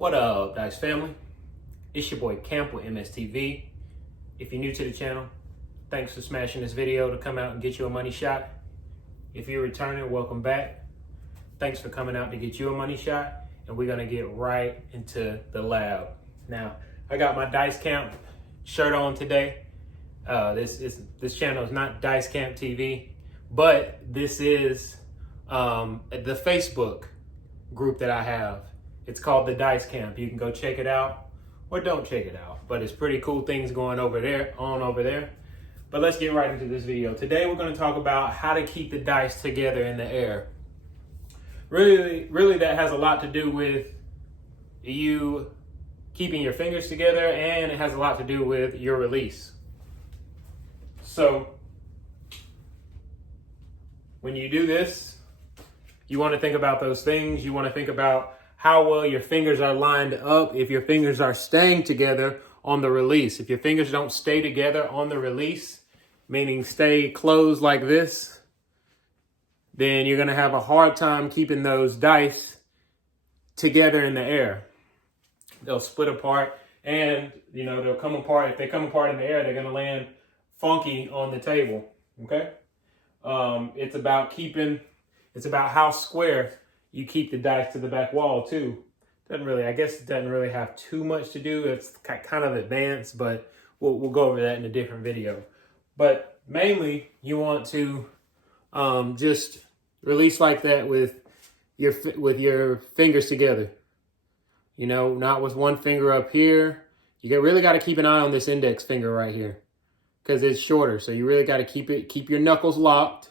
What up, Dice family? It's your boy Camp with MSTV. If you're new to the channel, thanks for smashing this video to come out and get you a money shot. If you're returning, welcome back. Thanks for coming out to get you a money shot, and we're gonna get right into the lab. I got my Dice Camp shirt on today. This channel is not Dice Camp TV, but this is the Facebook group that I have. It's called the Dice Camp. You can go check it out or don't check it out, but it's pretty cool things going on over there. But let's get right into this video. Today we're going to talk about how to keep the dice together in the air. Really that has a lot to do with you keeping your fingers together, and it has a lot to do with your release. So when you do this, you want to think about those things. You want to think about how well your fingers are lined up, if your fingers are staying together on the release. If your fingers don't stay together on the release, meaning stay closed like this, then you're going to have a hard time keeping those dice together in the air. They'll split apart, and they'll come apart. If they come apart in the air, they're going to land funky on the table. Okay? It's about how square you keep the dice to the back wall too. I guess it doesn't really have too much to do. It's kind of advanced, but we'll go over that in a different video. But mainly you want to just release like that with your fingers together. Not with one finger up here. You really got to keep an eye on this index finger right here because it's shorter. So you really got to keep your knuckles locked.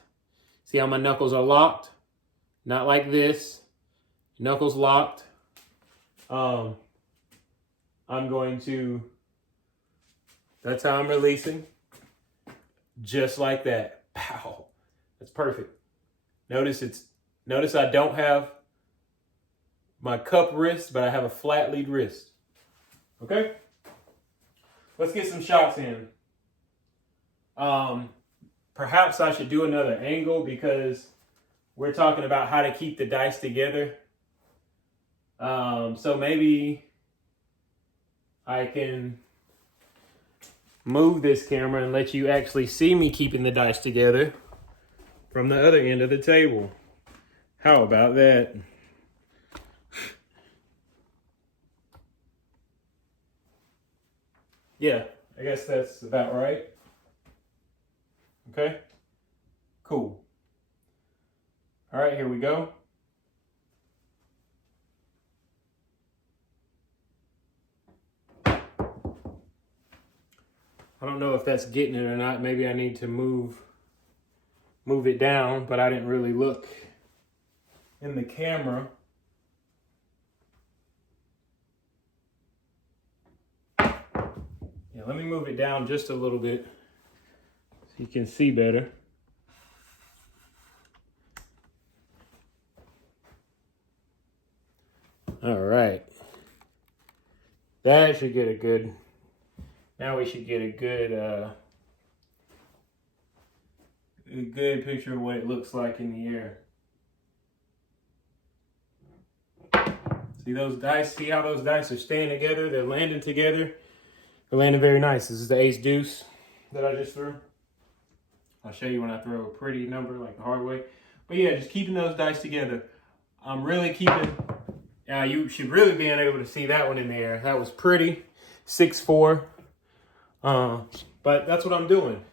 See how my knuckles are locked? Not like this. Knuckles locked. That's how I'm releasing. Just like that. Pow. That's perfect. Notice I don't have my cup wrist, but I have a flat lead wrist. Okay? Let's get some shots in. Perhaps I should do another angle because we're talking about how to keep the dice together. So maybe I can move this camera and let you actually see me keeping the dice together from the other end of the table. How about that? Yeah, I guess that's about right. Okay, cool. All right, here we go. I don't know if that's getting it or not. Maybe I need to move it down, but I didn't really look in the camera. Yeah, let me move it down just a little bit so you can see better. All right. That should get a good, now we should get a good picture of what it looks like in the air. See those dice? See how those dice are staying together? They're landing together. They're landing very nice. This is the ace deuce that I just threw. I'll show you when I throw a pretty number like the hard way. But yeah, just keeping those dice together. I'm really keeping... you should really be able to see that one in the air. That was pretty. 6-4. But that's what I'm doing.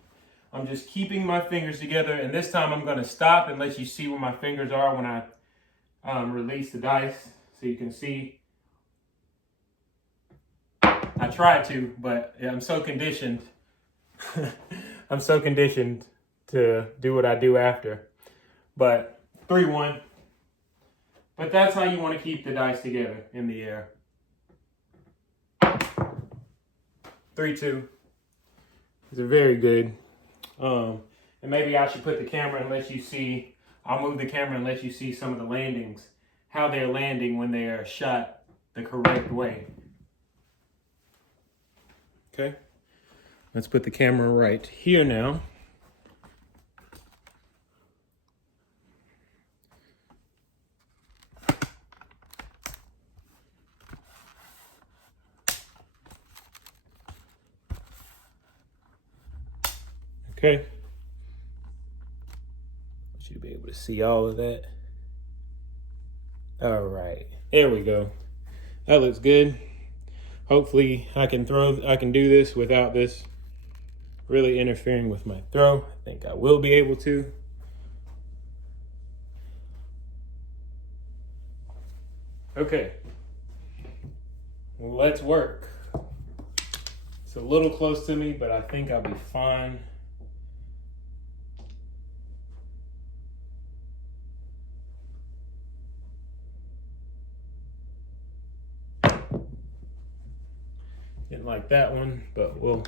I'm just keeping my fingers together. And this time I'm going to stop and let you see where my fingers are when I release the dice. So you can see. I tried to, but I'm so conditioned. I'm so conditioned to do what I do after. But 3-1. But that's how you want to keep the dice together in the air. 3-2. These are very good. And maybe I should put the camera and let you see. I'll move the camera and let you see some of the landings. How they're landing when they are shot the correct way. Okay. Let's put the camera right here now. Okay. I want you to be able to see all of that. All right, there we go. That looks good. Hopefully I can do this without this really interfering with my throw. I think I will be able to. Okay, well, let's work. It's a little close to me, but I think I'll be fine. Didn't like that one, but we'll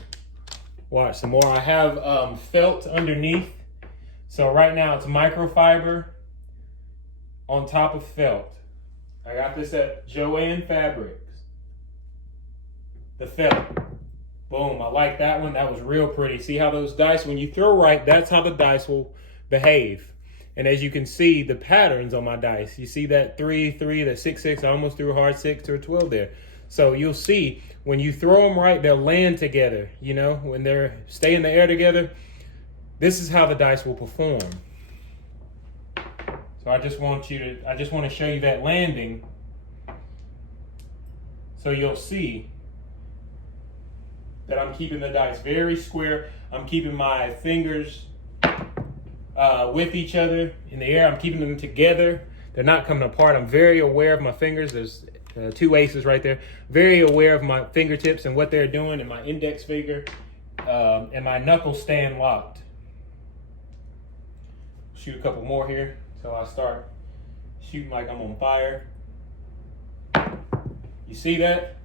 watch some more. I have felt underneath. So right now it's microfiber on top of felt. I got this at Jo-Ann Fabrics. The felt. Boom, I like that one. That was real pretty. See how those dice, when you throw right, that's how the dice will behave. And as you can see, the patterns on my dice. You see that 3, 3, that 6, 6. I almost threw a hard 6 to a 12 there. So you'll see when you throw them right, they'll land together. You know, when they're stay in the air together, this is how the dice will perform. So I just want to show you that landing. So you'll see that I'm keeping the dice very square. I'm keeping my fingers with each other in the air. I'm keeping them together. They're not coming apart. I'm very aware of my fingers. There's 2 aces right there. Very aware of my fingertips and what they're doing, and my index finger and my knuckles staying locked. Shoot a couple more here till I start shooting like I'm on fire. You see that?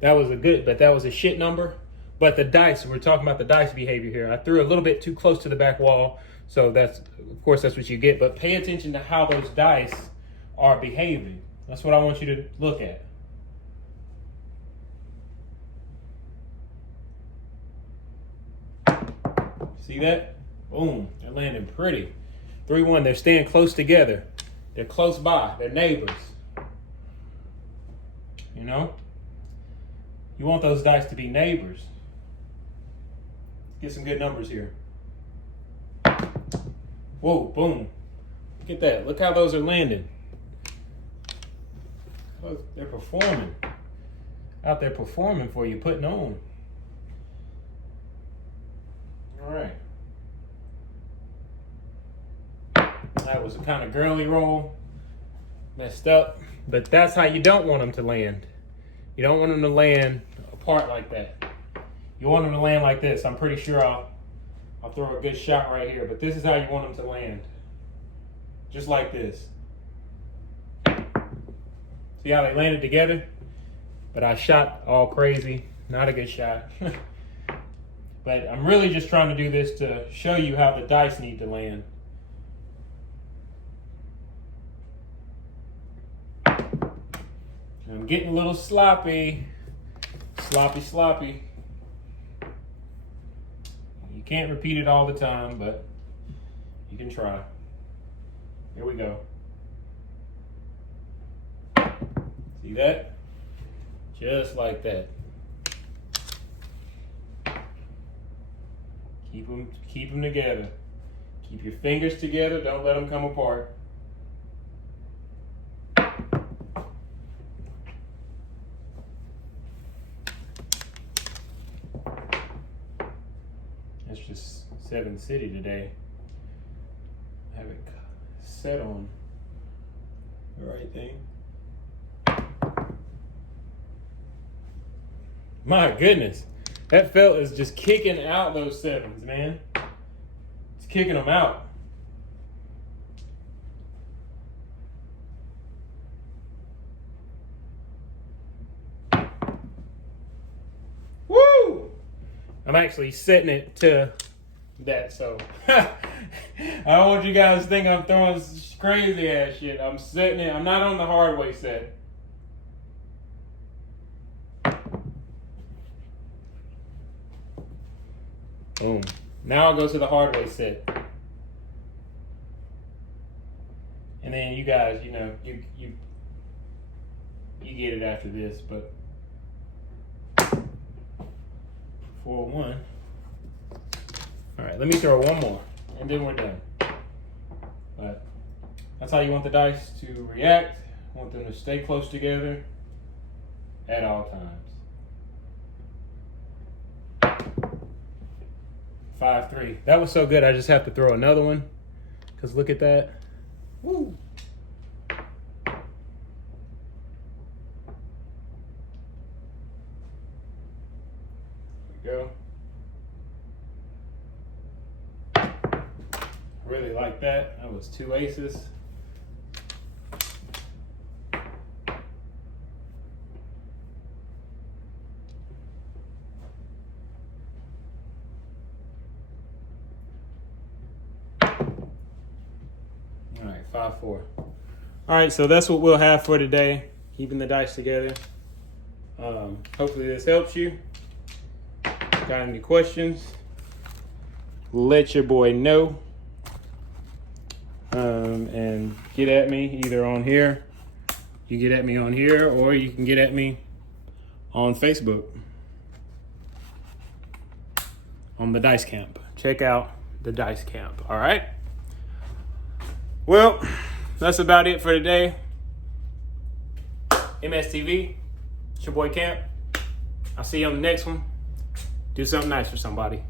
That was a shit number. But the dice, we're talking about the dice behavior here. I threw a little bit too close to the back wall, so of course that's what you get. But pay attention to how those dice are behaving. That's what I want you to look at. See that? Boom, they're landing pretty. 3-1, they're staying close together. They're close by, they're neighbors. You know? You want those dice to be neighbors. Get some good numbers here. Whoa, boom. Look at that, look how those are landing. Look, they're performing. Out there performing for you, putting on. All right. That was a kind of girly roll. Messed up. But that's how you don't want them to land. You don't want them to land apart like that. You want them to land like this. I'm pretty sure I'll throw a good shot right here. But this is how you want them to land. Just like this. See how they landed together? But I shot all crazy. Not a good shot. But I'm really just trying to do this to show you how the dice need to land. I'm getting a little sloppy. Sloppy. You can't repeat it all the time, but you can try. Here we go. See that? Just like that. Keep them together. Keep your fingers together. Don't let them come apart. It's just 7 City today. I have it set on the right thing. My goodness, that felt is just kicking out those 7s, man. It's kicking them out. Woo! I'm actually setting it to that, so I don't want you guys to think I'm throwing crazy ass shit. I'm setting it. I'm not on the hard way set. Boom. Now I'll go to the hard way set. And then you guys, you know, you get it after this, but 4-1. All right, let me throw one more, and then we're done. But that's how you want the dice to react. You want them to stay close together at all times. 5-3. That was so good, I just have to throw another one. Because look at that. Woo! There we go. Really like that. That was 2 aces. All right, 5-4. All right, so that's what we'll have for today. Keeping the dice together. Hopefully this helps you. Got any questions? Let your boy know. And get at me either on here. You get at me on here, or you can get at me on Facebook. On the Dice Camp. Check out the Dice Camp. All right. Well, that's about it for today. MSTV, it's your boy Camp. I'll see you on the next one. Do something nice for somebody.